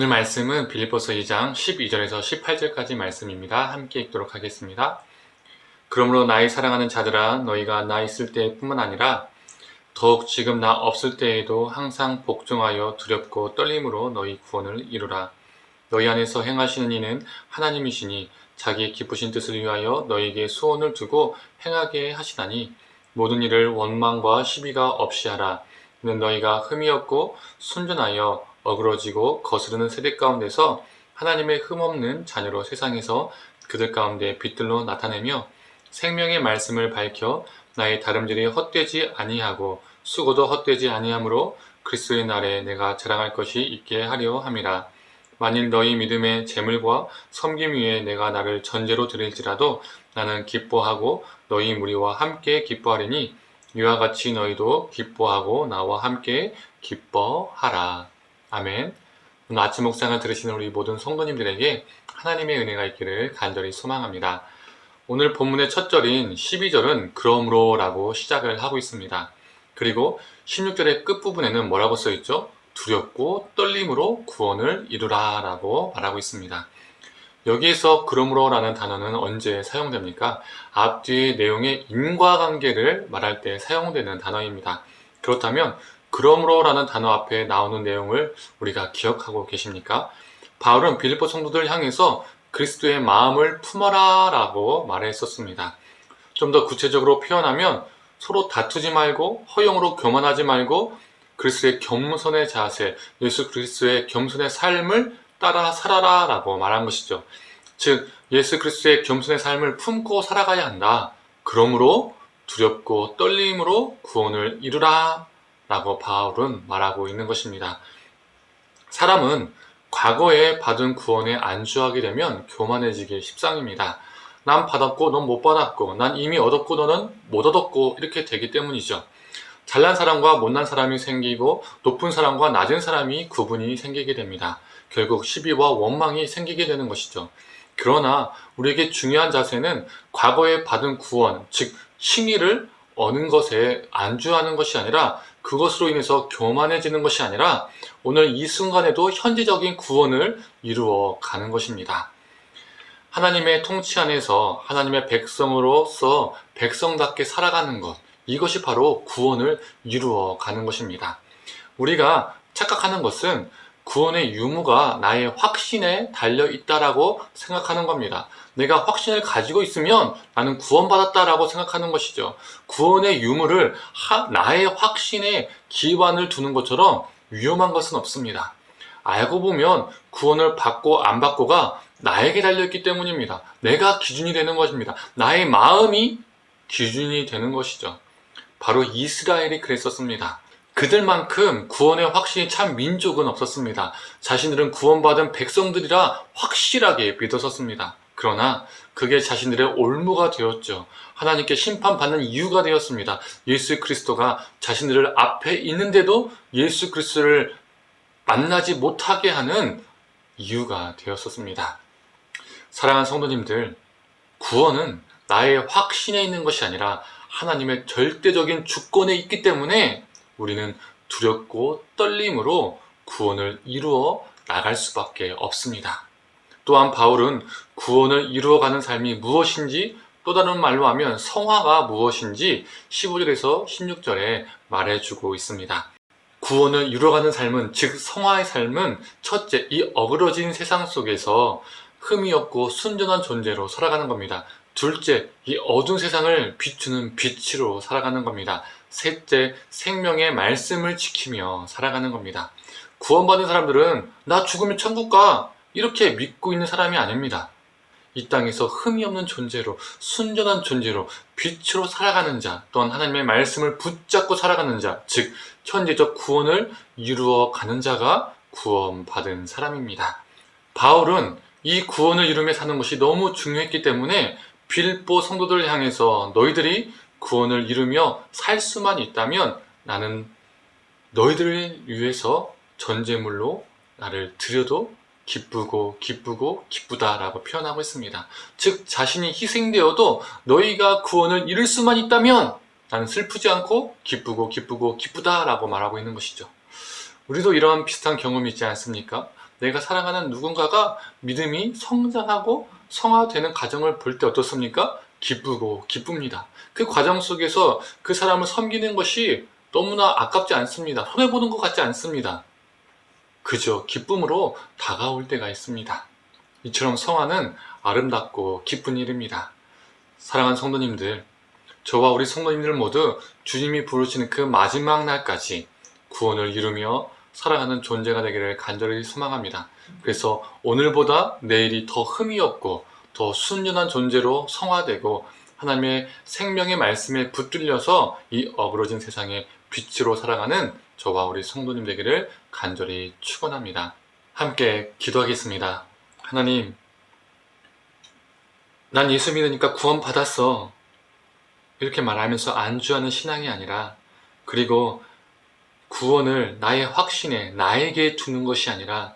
오늘 말씀은 빌립보서 2장 12절에서 18절까지 말씀입니다. 함께 읽도록 하겠습니다. 그러므로 나의 사랑하는 자들아, 너희가 나 있을 때뿐만 아니라 더욱 지금 나 없을 때에도 항상 복종하여 두렵고 떨림으로 너희 구원을 이루라. 너희 안에서 행하시는 이는 하나님이시니 자기의 기쁘신 뜻을 위하여 너희에게 소원을 두고 행하게 하시나니 모든 일을 원망과 시비가 없이 하라. 이는 너희가 흠이 없고 순전하여 어그러지고 거스르는 세대 가운데서 하나님의 흠없는 자녀로 세상에서 그들 가운데 빛들로 나타내며 생명의 말씀을 밝혀 나의 다름질이 헛되지 아니하고 수고도 헛되지 아니하므로 그리스도의 날에 내가 자랑할 것이 있게 하려 함이라. 만일 너희 믿음의 재물과 섬김 위에 내가 나를 전제로 드릴지라도 나는 기뻐하고 너희 무리와 함께 기뻐하리니 이와 같이 너희도 기뻐하고 나와 함께 기뻐하라. 아멘. 오늘 아침 묵상을 들으시는 우리 모든 성도님들에게 하나님의 은혜가 있기를 간절히 소망합니다. 오늘 본문의 첫 절인 12절은 그러므로 라고 시작을 하고 있습니다. 그리고 16절의 끝부분에는 뭐라고 써있죠? 두렵고 떨림으로 구원을 이루라 라고 말하고 있습니다. 여기에서 그러므로 라는 단어는 언제 사용됩니까? 앞뒤의 내용의 인과관계를 말할 때 사용되는 단어입니다. 그렇다면 그러므로 라는 단어 앞에 나오는 내용을 우리가 기억하고 계십니까? 바울은 빌립보 성도들 향해서 그리스도의 마음을 품어라 라고 말했었습니다. 좀 더 구체적으로 표현하면 서로 다투지 말고 허영으로 교만하지 말고 그리스도의 겸손의 자세, 예수 그리스도의 겸손의 삶을 따라 살아라 라고 말한 것이죠. 즉 예수 그리스도의 겸손의 삶을 품고 살아가야 한다. 그러므로 두렵고 떨림으로 구원을 이루라 라고 바울은 말하고 있는 것입니다. 사람은 과거에 받은 구원에 안주하게 되면 교만해지기 십상입니다. 난 받았고 넌 못 받았고 난 이미 얻었고 너는 못 얻었고 이렇게 되기 때문이죠. 잘난 사람과 못난 사람이 생기고 높은 사람과 낮은 사람이 구분이 생기게 됩니다. 결국 시비와 원망이 생기게 되는 것이죠. 그러나 우리에게 중요한 자세는 과거에 받은 구원, 즉 칭의를 얻는 것에 안주하는 것이 아니라 그것으로 인해서 교만해지는 것이 아니라 오늘 이 순간에도 현재적인 구원을 이루어 가는 것입니다. 하나님의 통치 안에서 하나님의 백성으로서 백성답게 살아가는 것, 이것이 바로 구원을 이루어 가는 것입니다. 우리가 착각하는 것은 구원의 유무가 나의 확신에 달려 있다라고 생각하는 겁니다. 내가 확신을 가지고 있으면 나는 구원받았다라고 생각하는 것이죠. 구원의 유무를 나의 확신에 기반을 두는 것처럼 위험한 것은 없습니다. 알고 보면 구원을 받고 안 받고가 나에게 달려있기 때문입니다. 내가 기준이 되는 것입니다. 나의 마음이 기준이 되는 것이죠. 바로 이스라엘이 그랬었습니다. 그들만큼 구원의 확신이 찬 민족은 없었습니다. 자신들은 구원받은 백성들이라 확실하게 믿었었습니다. 그러나 그게 자신들의 올무가 되었죠. 하나님께 심판받는 이유가 되었습니다. 예수 그리스도가 자신들을 앞에 있는데도 예수 그리스도를 만나지 못하게 하는 이유가 되었었습니다. 사랑하는 성도님들, 구원은 나의 확신에 있는 것이 아니라 하나님의 절대적인 주권에 있기 때문에 우리는 두렵고 떨림으로 구원을 이루어 나갈 수밖에 없습니다. 또한 바울은 구원을 이루어가는 삶이 무엇인지, 또 다른 말로 하면 성화가 무엇인지 15절에서 16절에 말해주고 있습니다. 구원을 이루어가는 삶은, 즉 성화의 삶은 첫째, 이 어그러진 세상 속에서 흠이 없고 순전한 존재로 살아가는 겁니다. 둘째, 이 어두운 세상을 비추는 빛으로 살아가는 겁니다. 셋째, 생명의 말씀을 지키며 살아가는 겁니다. 구원받은 사람들은 나 죽으면 천국 가 이렇게 믿고 있는 사람이 아닙니다. 이 땅에서 흠이 없는 존재로, 순전한 존재로, 빛으로 살아가는 자, 또한 하나님의 말씀을 붙잡고 살아가는 자, 즉 현재적 구원을 이루어 가는 자가 구원받은 사람입니다. 바울은 이 구원을 이루며 사는 것이 너무 중요했기 때문에 빌립보 성도들을 향해서 너희들이 구원을 이루며 살 수만 있다면 나는 너희들을 위해서 전제물로 나를 드려도 기쁘고 기쁘다라고 표현하고 있습니다. 즉 자신이 희생되어도 너희가 구원을 이룰 수만 있다면 나는 슬프지 않고 기쁘다라고 말하고 있는 것이죠. 우리도 이러한 비슷한 경험이 있지 않습니까? 내가 사랑하는 누군가가 믿음이 성장하고 성화되는 과정을 볼 때 어떻습니까? 기쁘고 기쁩니다. 그 과정 속에서 그 사람을 섬기는 것이 너무나 아깝지 않습니다. 손해보는 것 같지 않습니다. 그저 기쁨으로 다가올 때가 있습니다. 이처럼 성화는 아름답고 기쁜 일입니다. 사랑하는 성도님들, 저와 우리 성도님들 모두 주님이 부르시는 그 마지막 날까지 구원을 이루며 살아가는 존재가 되기를 간절히 소망합니다. 그래서 오늘보다 내일이 더 흠이 없고 더 순전한 존재로 성화되고 하나님의 생명의 말씀에 붙들려서 이 어그러진 세상에 빛으로 살아가는 저와 우리 성도님 되기를 간절히 축원합니다. 함께 기도하겠습니다. 하나님, 난 예수 믿으니까 구원 받았어. 이렇게 말하면서 안주하는 신앙이 아니라, 그리고 구원을 나의 확신에 나에게 두는 것이 아니라,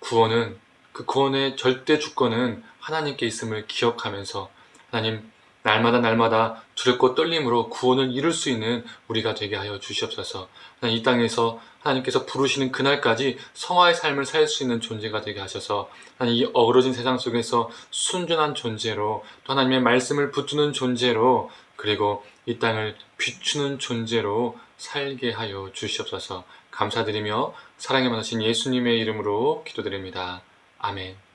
구원은, 그 구원의 절대 주권은 하나님께 있음을 기억하면서 하나님, 날마다 두렵고 떨림으로 구원을 이룰 수 있는 우리가 되게 하여 주시옵소서. 이 땅에서 하나님께서 부르시는 그날까지 성화의 삶을 살 수 있는 존재가 되게 하셔서 이 어그러진 세상 속에서 순전한 존재로, 또 하나님의 말씀을 붙드는 존재로, 그리고 이 땅을 비추는 존재로 살게 하여 주시옵소서. 감사드리며 사랑에 많으신 예수님의 이름으로 기도드립니다. 아멘.